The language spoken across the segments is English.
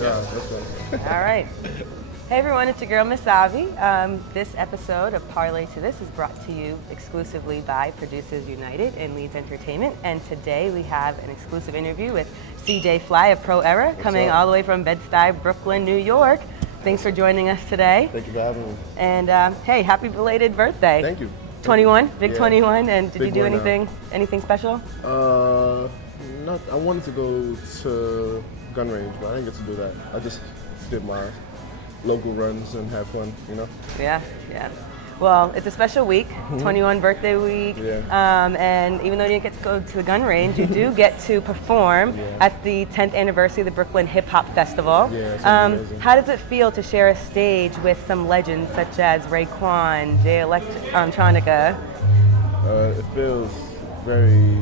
Yeah, that's All right. Hey everyone, it's your girl Miss Avi. This episode of Parlay to This is brought to you exclusively by Producers United and Leedz Entertainment. And today we have an exclusive interview with CJ Fly of Pro Era, coming all the way from Bed-Stuy, Brooklyn, New York. Thanks for joining us today. Thank you for having me. And hey, happy belated birthday. Thank you. 21, big yeah. 21. And did big you do anything special? Not. I wanted to go to gun range, but I didn't get to do that. I just did my local runs and have fun, you know? Yeah, yeah. Well, it's a special week, 21 birthday week, and even though you didn't get to go to the gun range, you do get to perform at the 10th anniversary of the Brooklyn Hip Hop Festival. Yeah, how does it feel to share a stage with some legends such as Raekwon Jay Electronica? It feels very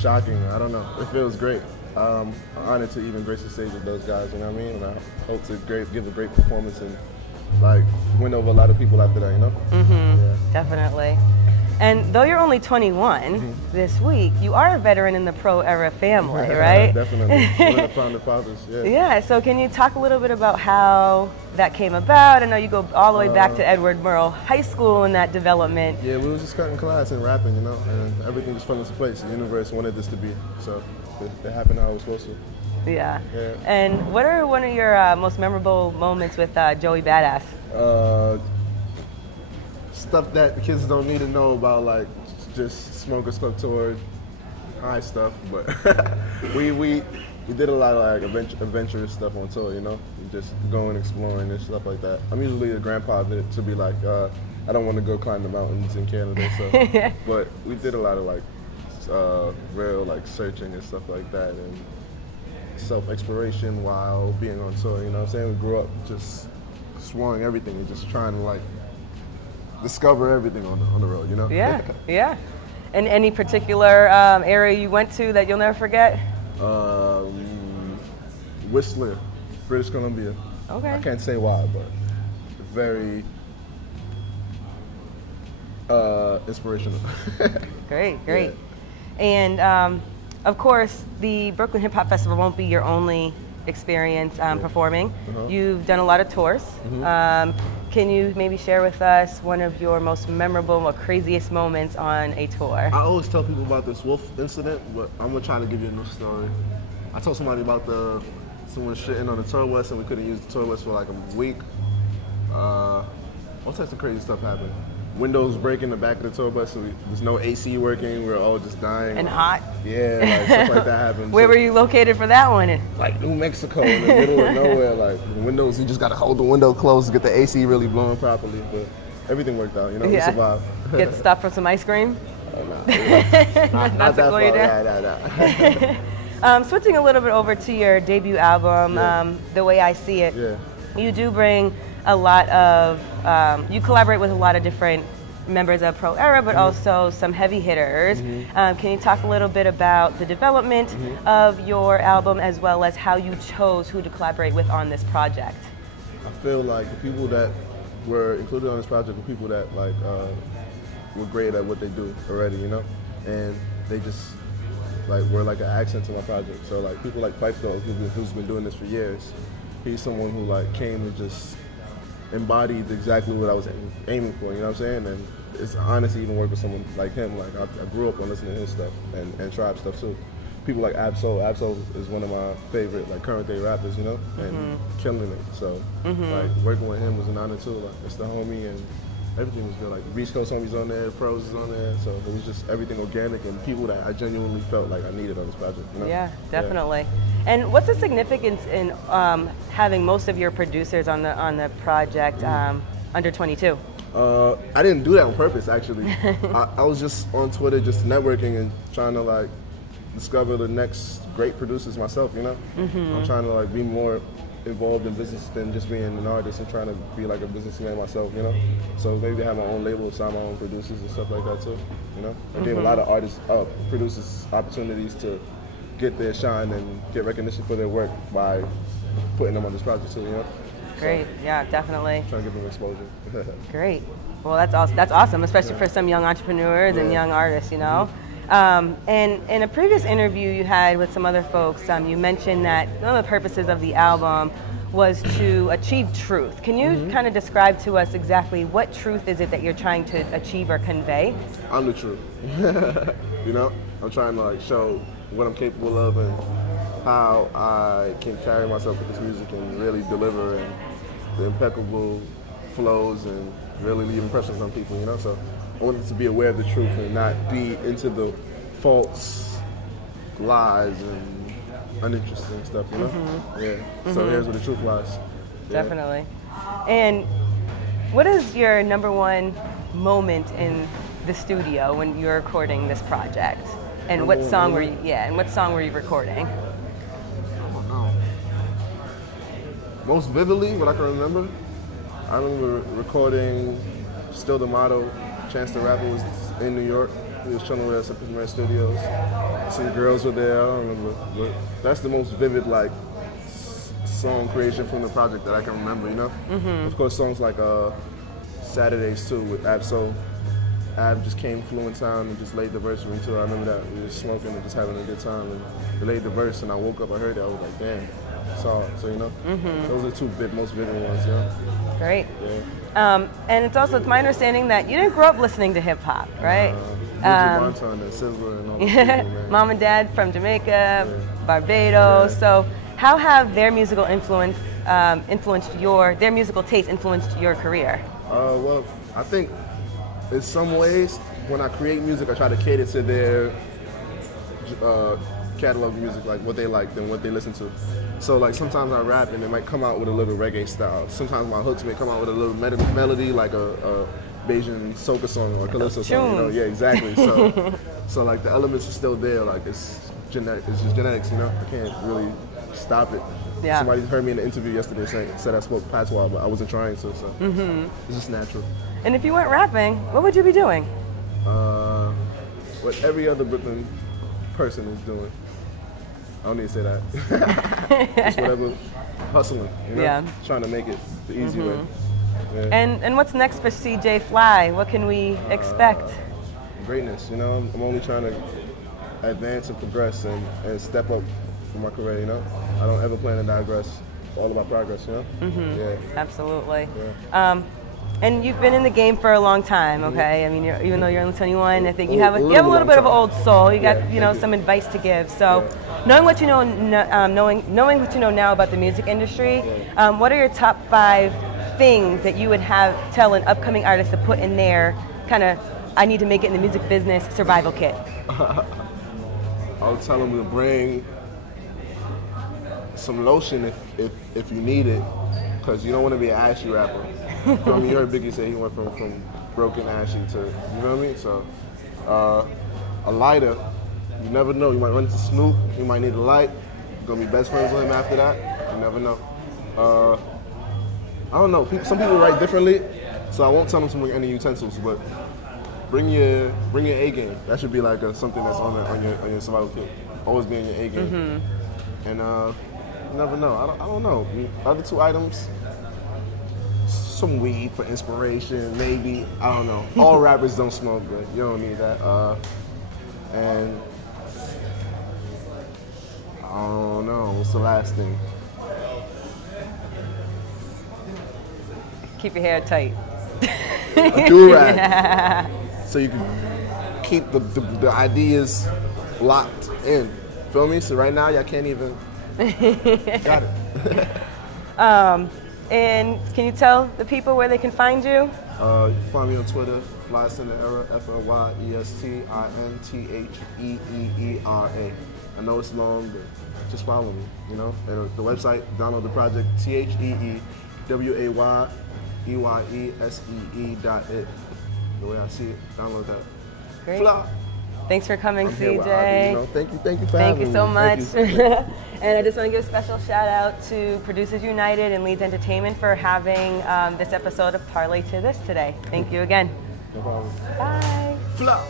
shocking. I don't know. It feels great. I'm honored to even grace the stage with those guys, you know what I mean? And I hope to give a great performance and like win over a lot of people after that, you know? Yeah. Definitely. And though you're only 21 this week, you are a veteran in the Pro Era family, right? Definitely. One of the founder fathers, Yeah, so can you talk a little bit about how that came about? I know you go all the way back to Edward Murrow High School in that development. Yeah, we was just cutting class and rapping, you know, and everything just fell into place. The universe wanted this to be, so it happened how it was supposed to. Yeah. And what are one of your most memorable moments with Joey Bada? Stuff that kids don't need to know about, like just Smokers Club tour, high stuff. But we did a lot of like adventurous stuff on tour, you know, just going exploring and stuff like that. I'm usually a grandpa to be like, I don't want to go climb the mountains in Canada, so. But we did a lot of like real like searching and stuff like that, and self-exploration while being on tour, you know what I'm saying? We grew up just exploring everything and just trying to like discover everything on the road, you know? Yeah, yeah. And any particular area you went to that you'll never forget? Whistler, British Columbia. Okay. I can't say why, but very inspirational. Great. Yeah. And of course, the Brooklyn Hip Hop Festival won't be your only experience performing. You've done a lot of tours. Can you maybe share with us one of your most memorable or craziest moments on a tour? I always tell people about this wolf incident, but I'm gonna try to give you a new story. I told somebody about someone shitting on the tour bus and we couldn't use the tour bus for like a week. All types of crazy stuff happened. Windows break in the back of the tour bus, so there's no AC working. We're all just dying. And hot. Yeah, like stuff like that happened. Where were you located for that one? Like New Mexico, in the middle of nowhere. Like the windows, you just gotta hold the window closed to get the AC really blowing properly. But everything worked out, you know. We survived. Get stuffed for some ice cream? Oh, no. Not that far. Switching a little bit over to your debut album, The Way I See It. You do bring a lot of, you collaborate with a lot of different members of Pro Era, but also some heavy hitters. Can you talk a little bit about the development of your album as well as how you chose who to collaborate with on this project? I feel like the people that were included on this project were people that like were great at what they do already, you know, and they just like were like an accent to my project. So like people like Fife Dog, who's been doing this for years, he's someone who like came and just embodied exactly what I was aiming for, you know what I'm saying? And it's an honor to even work with someone like him. Like I grew up on listening to his stuff and Tribe stuff too. People like Ab-Soul. Ab-Soul is one of my favorite like current day rappers, you know, and killing it. So like working with him was an honor too. Like it's the homie and everything was good. Like the Beach Coast homies on there, the Pros is on there. So it was just everything organic and people that I genuinely felt like I needed on this project. You know? Yeah, definitely. Yeah. And what's the significance in having most of your producers on the project under 22? I didn't do that on purpose, actually. I was just on Twitter, just networking and trying to like discover the next great producers myself. You know, I'm trying to like be more involved in business than just being an artist and trying to be like a businessman myself, you know? So maybe have my own label, sign my own producers and stuff like that too, you know? I gave a lot of artists, producers opportunities to get their shine and get recognition for their work by putting them on this project too, you know? Great, so, yeah, definitely. Trying to give them exposure. Great. Well, that's awesome, especially for some young entrepreneurs and young artists, you know? And in a previous interview you had with some other folks, you mentioned that one of the purposes of the album was to achieve truth. Can you kind of describe to us exactly what truth is it that you're trying to achieve or convey? I'm the truth. You know, I'm trying to like show what I'm capable of and how I can carry myself with this music and really deliver and the impeccable flows and really leave impressions on people, you know? So I wanted to be aware of the truth and not be into the false lies and uninteresting stuff, you know? Yeah. So here's where the truth lies. Yeah. Definitely. And what is your #1 moment in the studio when you're recording this project? And what song were you? Yeah. And what song were you recording? I don't know. Most vividly, what I can remember, I remember recording "Still the Motto." Chance the Rapper was in New York. He was chilling with us at Premier Studios. Some girls were there. I don't remember, but that's the most vivid like song creation from the project that I can remember. You know, of course, songs like "Saturdays" too with Ab-Soul. Ab just flew in town and just laid the verse for me too. I remember that we were smoking and just having a good time, and they laid the verse, and I woke up, I heard it, I was like, damn. So you know, those are the two most vivid ones. You know. Great. Yeah. And it's my understanding that you didn't grow up listening to hip hop, right? And Sizzler and all those people, man. Mom and dad from Jamaica, Barbados. So how have their musical influence their musical taste influenced your career? Well, I think in some ways when I create music, I try to cater to their catalog music, like what they like and what they listen to. So like sometimes I rap and it might come out with a little reggae style. Sometimes my hooks may come out with a little melody like a Bajan soca song or calypso song. You know? Yeah, exactly. So like the elements are still there. Like it's just genetics. You know, I can't really stop it. Yeah. Somebody heard me in the interview yesterday said I spoke patois, but I wasn't trying to. So it's just natural. And if you weren't rapping, what would you be doing? What every other Brooklyn person is doing. I don't need to say that. Just whatever, hustling, you know? Yeah. Trying to make it the easy way. Yeah. And what's next for CJ Fly? What can we expect? Greatness, you know? I'm only trying to advance and progress and step up in my career, you know? I don't ever plan to digress. It's all about progress, you know? Yeah. Absolutely. Yeah. And you've been in the game for a long time, okay? I mean, even though you're only 21, I think you have a little bit of an old soul. You got some advice to give. So, knowing what you know, knowing what you know now about the music industry, what are your top 5 things that you would tell an upcoming artist to put in their kind of I need to make it in the music business survival kit? I'll tell them to bring some lotion if you need it, because you don't want to be an ashy rapper. You heard Biggie say he went from broken ashy to, you know what I mean? So, a lighter, you never know. You might run into Snoop, you might need a light. You're gonna be best friends with him after that. You never know. I don't know. Some people write differently, so I won't tell them to bring any utensils, but bring your A game. That should be like something that's on your survival kit. Always be in your A game. And you never know. I don't know. Other 2 items. Some weed for inspiration, maybe. I don't know. All rappers don't smoke, but you don't need that. And I don't know. What's the last thing? Keep your hair tight. A do-rag. So you can keep the ideas locked in. Feel me? So right now, y'all can't even. Got it. And can you tell the people where they can find you? You can find me on Twitter, FlyStintheEra, FLYESTINTHEEERA. I know it's long, but just follow me, you know? And the website, download the project, TheeWaYeSee.it. The way I see it, download that. Great. Fly. Thanks for coming, CJ. You know, thank you for having me. Thank you so much. And I just want to give a special shout out to Producers United and Leedz Entertainment for having this episode of Parlay to This today. Thank you again. No problem. Bye. Fly.